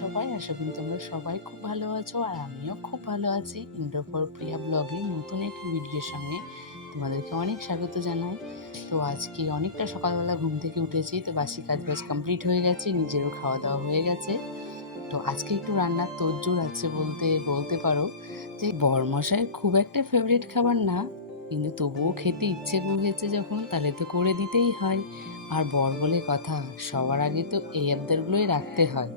সবাই, আশা করি তোমরা সবাই খুব ভালো আছো আর আমিও খুব ভালো আছি। ইন্ডো ফর প্রিয়া ব্লগে নতুন একটি ভিডিওর সঙ্গে তোমাদেরকে অনেক স্বাগত জানাই। তো আজকে অনেকটা সকালবেলা ঘুম থেকে উঠেছি, তো বাসি কাজবাজ কমপ্লিট হয়ে গেছে, নিজেরও খাওয়া দাওয়া হয়ে গেছে। তো আজকে একটু রান্নার তোড়জোড় আছে বলতে বলতে পারো যে বরমশাইয়ের খুব একটা ফেভারিট খাবার না, কিন্তু তবুও খেতে ইচ্ছে করেছে যখন, তাহলে তো করে দিতেই হয়। আর বর বলে কথা, সবার আগে তো এই আবদারগুলোই রাখতে হয়।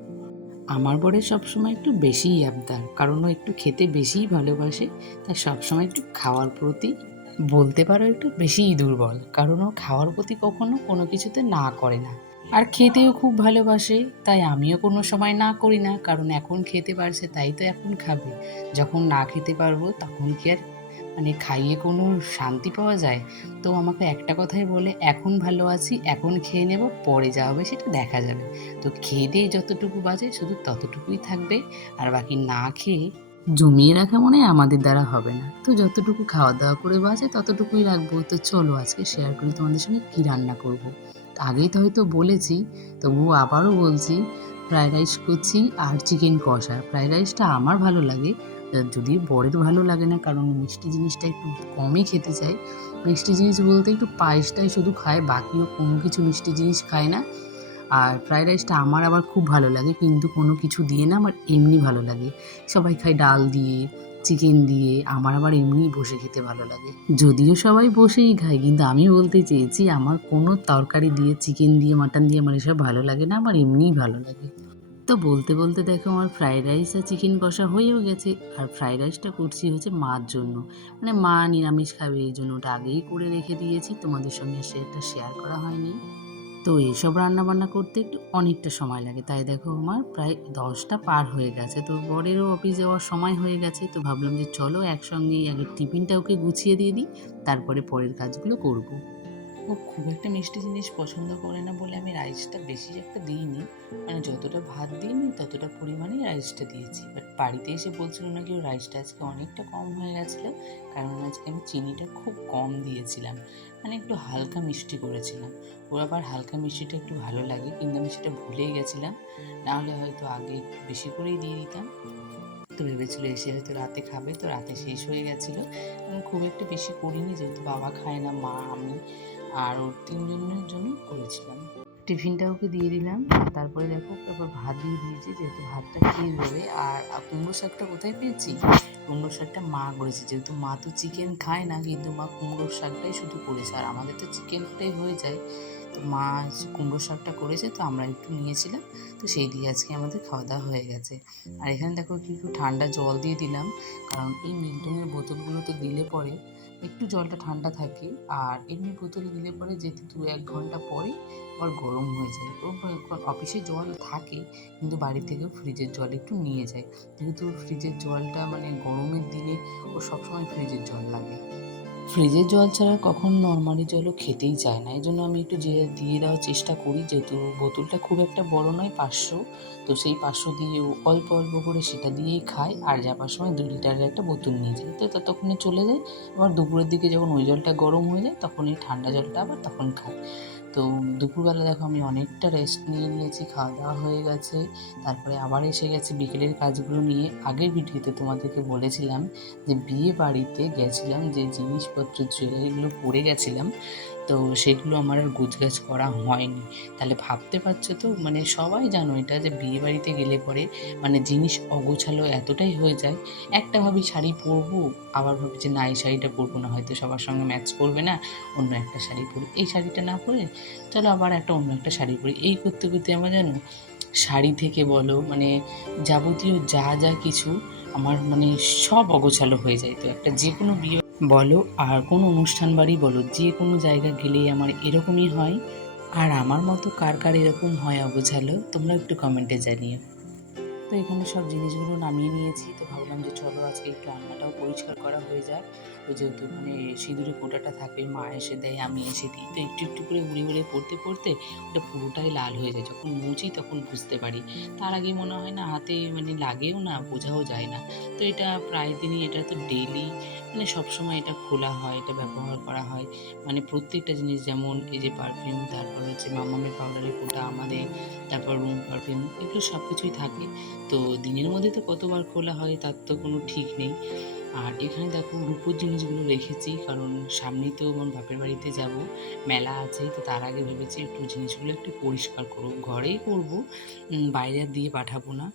আমার বরের সবসময় একটু বেশিই আবদার, কারণ ও একটু খেতে বেশিই ভালোবাসে। তাই সবসময় একটু খাওয়ার প্রতি বলতে পারো একটু বেশিই দুর্বল, কারণ ও খাওয়ার প্রতি কখনো কোনো কিছুতে না করে না। আর খেতেও খুব ভালোবাসে, তাই আমিও কোনো সময় না করি না, কারণ এখন খেতে পারছে তাই তো এখন খাবে। যখন না খেতে পারবো তখন কি আর খাইয়ে কোনো শান্তি পাওয়া যায়? তো আমাকে একটা কথাই বলে, এখন ভালো আছি, এখন খেয়ে নেব, পরে যা হবে সেটা দেখা যাবে। তো খেয়ে দিয়ে যতটুকু বাজে শুধু ততটুকুই থাকবে, আর বাকি না খেয়ে জমিয়ে রাখা মনে হয় আমাদের দ্বারা হবে না। তো যতটুকু খাওয়া দাওয়া করে বাজে ততটুকুই রাখবো। তো চলো আজকে শেয়ার করি তোমাদের সঙ্গে কী রান্না করব। আগেই তো হয়তো বলেছি, তবুও আবারও বলছি, ফ্রায়েড রাইস করছি আর চিকেন কষা। ফ্রায়েড রাইসটা আমার ভালো লাগে, যদিও বরের ভালো লাগে না, কারণ মিষ্টি জিনিসটা একটু কমই খেতে চায়। মিষ্টি জিনিস বলতে একটু পায়েসটাই শুধু খায়, বাকিও কোনো কিছু মিষ্টি জিনিস খায় না। আর ফ্রায়েড রাইসটা আমার আবার খুব ভালো লাগে, কিন্তু কোনো কিছু দিয়ে না, আমার এমনি ভালো লাগে। সবাই খায় ডাল দিয়ে, চিকেন দিয়ে, আমার আবার এমনিই বসে খেতে ভালো লাগে। যদিও সবাই বসেই খায়, কিন্তু আমি বলতে চেয়েছি আমার কোনো তরকারি দিয়ে, চিকেন দিয়ে, মাটন দিয়ে আমার এসব ভালো লাগে না, আমার এমনিই ভালো লাগে। তো বলতে বলতে দেখো আমার ফ্রাইড রাইস আর চিকেন কষা হয়েও গেছে। আর ফ্রাইড রাইসটা করছি হচ্ছে মার জন্য, মা নিরামিষ খাবে, এই জন্য ওটা আগেই করে রেখে দিয়েছি, তোমাদের সঙ্গে সেটা শেয়ার করা হয়নি। তো এইসব রান্নাবান্না করতে একটু অনেকটা সময় লাগে, তাই দেখো আমার প্রায় 10টা পার হয়ে গেছে। তো বরেরও অফিস যাওয়ার সময় হয়ে গেছে, তো ভাবলাম যে চলো একসঙ্গেই আগে টিফিনটা ওকে গুছিয়ে দিয়ে দিই, তারপরে পরের কাজগুলো করব। ও খুব একটা মিষ্টি জিনিস পছন্দ করে না বলে আমি রাইসটা বেশি একটা দিইনি, যতটা ভাত দিইনি ততটা পরিমাণেই রাইসটা দিয়েছি। বাট বাড়িতে এসে বলছিল নাকি ও রাইসটা আজকে অনেকটা কম হয়ে গেছিলো, কারণ আজকে আমি চিনিটা খুব কম দিয়েছিলাম, একটু হালকা মিষ্টি করেছিলাম। ওর আবার হালকা মিষ্টিটা একটু ভালো লাগে, কিন্তু আমি সেটা ভুলেই গেছিলাম, নাহলে হয়তো আগে একটু বেশি করেই দিয়ে দিতাম। তো ভেবেছিল এসে হয়তো রাতে খাবে, তো রাতে শেষ হয়ে গেছিলো। খুব একটা বেশি করিনি, যেহেতু বাবা খায় না, মা আমি আর ওর 3 জনের জন্য করেছিলাম। টিফিনটা ওকে দিয়ে দিলাম, তারপরে দেখো ওকে আবার ভাত দিয়ে দিয়েছি, যেহেতু ভাতটা খেয়ে দেবে। আর কুমড়ো শাকটা কোথায় পেয়েছি? কুমড়ো শাকটা মা করেছে, যেহেতু মা তো চিকেন খায় না, কিন্তু মা কুমড়োর শাকটাই শুধু করেছে, আর আমাদের তো চিকেনটাই হয়ে যায়। তো মা কুমড়ো শাকটা করেছে, তো আমরা একটু নিয়েছিলাম, তো সেই দিয়ে আজকে আমাদের খাওয়া দাওয়া হয়ে গেছে। আর এখানে দেখো একটু ঠান্ডা জল দিয়ে দিলাম, কারণ এই মিল্টনের বোতলগুলো তো দিলে পরে একটু জলটা ঠান্ডা থাকে, আর এমনি বোতলে দিলে পরে যেতে 2-1 ঘন্টা পরে আবার গরম হয়ে যায়। ও অফিসে জল থাকে, কিন্তু বাড়ি থেকেও ফ্রিজের জল একটু নিয়ে যায়, যেহেতু ফ্রিজের জলটা গরমের দিনে ও সবসময় ফ্রিজের জল লাগে। ফ্রিজের জল ছাড়া কখনো নর্মালি জলও খেতেই চায় না, এই জন্য আমি একটু যে দিয়ে দেওয়ার চেষ্টা করি, যেহেতু বোতলটা খুব একটা বড় নয়, 500, তো সেই 500 দিয়ে অল্প অল্প করে সেটা দিয়েই খায়। আর যাবার সময় 2 লিটারের একটা বোতল নিয়ে যায়, তো ততক্ষণে চলে যায়। আবার দুপুরের দিকে যখন ওই জলটা গরম হয়ে যায়, তখন এই ঠান্ডা জলটা আবার তখন খায়। তো দুপুরবেলা দেখো আমি অনেকটা রেস্ট নিয়ে নিয়েছি, খাওয়া দাওয়া হয়ে গেছে, তারপরে আবার এসে গেছি বিকেলের কাজগুলো নিয়ে। আগের ভিডিওতে তোমাদেরকে বলেছিলাম যে বিয়ে বাড়িতে গেছিলাম, যে জিনিসপত্র জুয়েলারিগুলো পরে গেছিলাম, তো সেগুলো আমার আর গোছগাছ করা হয়নি। তাহলে ভাবতে পারছো তো, সবাই জানো এটা, যে বিয়ে বাড়িতে গেলে পরে জিনিস অগোছালো এতটাই হয়ে যায়। একটা ভাবি শাড়ি পরবো, আবার ভাবি যে না এই শাড়িটা পরবো না, হয়তো সবার সঙ্গে ম্যাচ করবে না, অন্য একটা শাড়ি পরি, এই শাড়িটা না পরে চলো আবার অন্য একটা শাড়ি পরি। এই করতে করতে আমার জানো শাড়ি থেকে বলো, যাবতীয় যা যা কিছু আমার সব অগোছালো হয়ে যায়। তো একটা যে কোনো বিয়ে বলো আর কোনো অনুষ্ঠান বাড়ি বলো, যে কোনো জায়গা গেলেই আমার এরকমই হয়। আর আমার মতো কার কার এরকম হয় অগোছালো, তোমরা একটু কমেন্টে জানিও। তো এখানে সব জিনিসগুলো নামিয়ে নিয়েছি, তো ভাবলাম যে চলো আজকে একটু রান্নাটাও পরিষ্কার করা হয়ে যায়। তো যেহেতু সিঁদুরে ফোঁটাটা থাকে, মা এসে দেয়, আমি এসে দিই, তো একটু একটু করে উড়ে উড়ে পড়তে পড়তে ওটা পুরোটাই লাল হয়ে যায়। যখন মুছি তখন বুঝতে পারি, তার আগে মনে হয় না হাতে লাগেও না, বোঝাও যায় না। তো এটা প্রায় দিনই, এটা তো ডেলি মানে সবসময় এটা খোলা হয়, এটা ব্যবহার করা হয়। মানে প্রত্যেকটা জিনিস যেমন এই যে পারফিউম, তারপর হচ্ছে মামামের পাউডারের ফোঁটা আমাদের, তারপর রুম পারফিউম, এগুলো সব কিছুই থাকে। তো দিনের মধ্যে তো কতবার খোলা হয় তার তো কোনো ঠিক নেই। আর এখানে দেখো রূপোর জিনিসগুলো রেখেছি, কারণ সামনেই তো আমার বাপের বাড়িতে যাব, মেলা আছে, তো তার আগে ভেবেছি একটু জিনিসগুলো একটু পরিষ্কার করব, ঘরেই করব, বাইরে আর দিয়ে পাঠাবো না।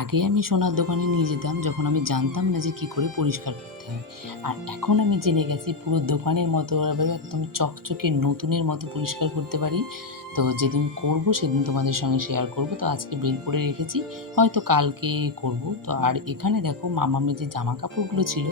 আগে আমি সোনার দোকানে নিয়ে যেতাম যখন আমি জানতাম না যে কী করে পরিষ্কার করতে হয়, আর এখন আমি জেনে গেছি পুরো দোকানের মতো একেবারে একদম চকচকে নতুনের মতো পরিষ্কার করতে পারি। তো যেদিন করব সেদিন তোমাদের সঙ্গে শেয়ার করব। তো আজকে বের করে রেখেছি, হয়তো কালকে করব। তো আর এখানে দেখো মামামের যে জামা কাপড়গুলো ছিল,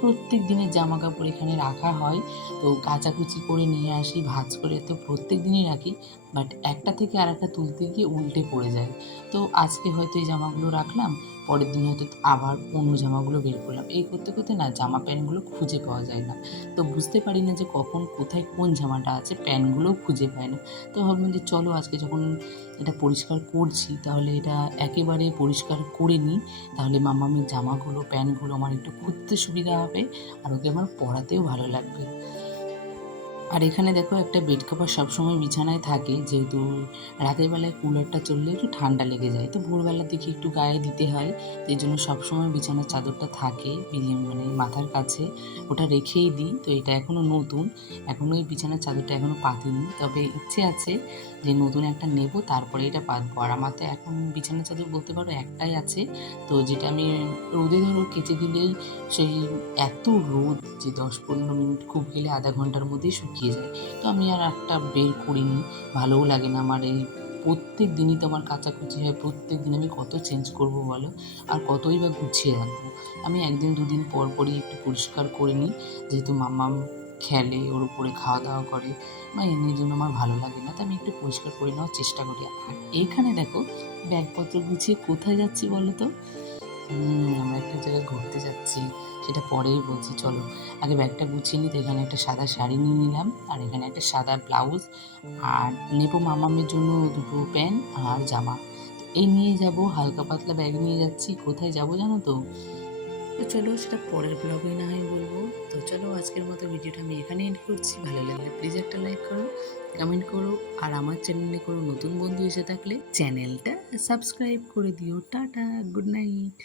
প্রত্যেক দিনের জামা কাপড় এখানে রাখা হয়। তো কাচাকুচি করে নিয়ে আসি, ভাঁজ করে তো প্রত্যেক দিনই রাখি, বাট একটা থেকে আরেকটা তুলতে গিয়ে উল্টে পড়ে যায়। তো আজকে হয়তো এই জামাগুলো রাখলাম, পরের দিন হয়তো আবার অন্য জামাগুলো বের করলাম, এই করতে করতে না জামা প্যান্টগুলো খুঁজে পাওয়া যায় না। তো বুঝতে পারি না যে কখন কোথায় কোন জামাটা আছে, প্যান্টগুলোও খুঁজে পাই না। তো ভাবলাম যে চলো আজকে যখন এটা পরিষ্কার করছি তাহলে এটা একেবারে পরিষ্কার করে নিই, তাহলে মামামের জামাগুলো প্যান্টগুলো আমার একটু খুঁজতে সুবিধা হবে, আর ওকে আমার পরাতেও ভালো লাগবে। আর এখানে দেখো একটা বেড কভার সবসময় বিছানায় থাকে, যেহেতু রাতের বেলায় কুলারটা চললে একটু ঠান্ডা লেগে যায়, তো ভোরবেলার দিকে একটু গায়ে দিতে হয়, তো এই জন্য সবসময় বিছানার চাদরটা থাকে মানে মাথার কাছে, ওটা রেখেই দিই। তো এটা এখনও নতুন, এখনও এই বিছানার চাদরটা এখনও পাতিনি, তবে ইচ্ছে আছে যে নতুন একটা নেব, তারপরে এটা পাতবো। আর আমার তো এখন বিছানার চাদর বলতে পারো একটাই আছে, তো যেটা আমি রোদে ধরো কেচে দিলেই সেই এত রোদ যে 10-15 মিনিট, খুব গেলে আধা ঘন্টার মধ্যেই শুকিয়ে যায়। তো আমি আর একটা বের করিনি, ভালোও লাগে না আমার এই প্রত্যেক দিনই তো আমার কাচাকুচি হয়, প্রত্যেক দিন আমি কত চেঞ্জ করব বলো, আর কতই বা গুছিয়ে রাখবো। আমি একদিন দুদিন পর পরই একটু পরিষ্কার করে নিই, যেহেতু মাম্মাম খেলে, ওর উপরে খাওয়া দাওয়া করে, বা এমনির জন্য আমার ভালো লাগে না, তো আমি একটু পরিষ্কার করে নেওয়ার চেষ্টা করি। আর এইখানে দেখো ব্যাগপত্র গুছিয়ে কোথায় যাচ্ছি বলো তো? আমরা একটা জায়গায় ঘুরতে যাচ্ছি, সেটা পরেই বলছি, চলো আগে ব্যাগটা গুছিয়ে নিই। তো এখানে একটা সাদা শাড়ি নিয়ে নিলাম, আর এখানে একটা সাদা ব্লাউজ, আর নেবো মামামের জন্য দুটো প্যান্ট আর জামা। তো এই নিয়ে যাব, হালকা পাতলা ব্যাগ নিয়ে যাচ্ছি। কোথায় যাব জানো তো? তো চলো সেটা পরের ব্লগে না হয় বলবো। তো চলো আজকের মতো ভিডিওটা আমি এখানে এন্ড করছি। ভালো লাগলে প্লিজ একটা লাইক করো, কমেন্ট করো, আর আমার চ্যানেলে কোনো নতুন বন্ধু এসে থাকলে চ্যানেলটা সাবস্ক্রাইব করে দিও। Tata, good night.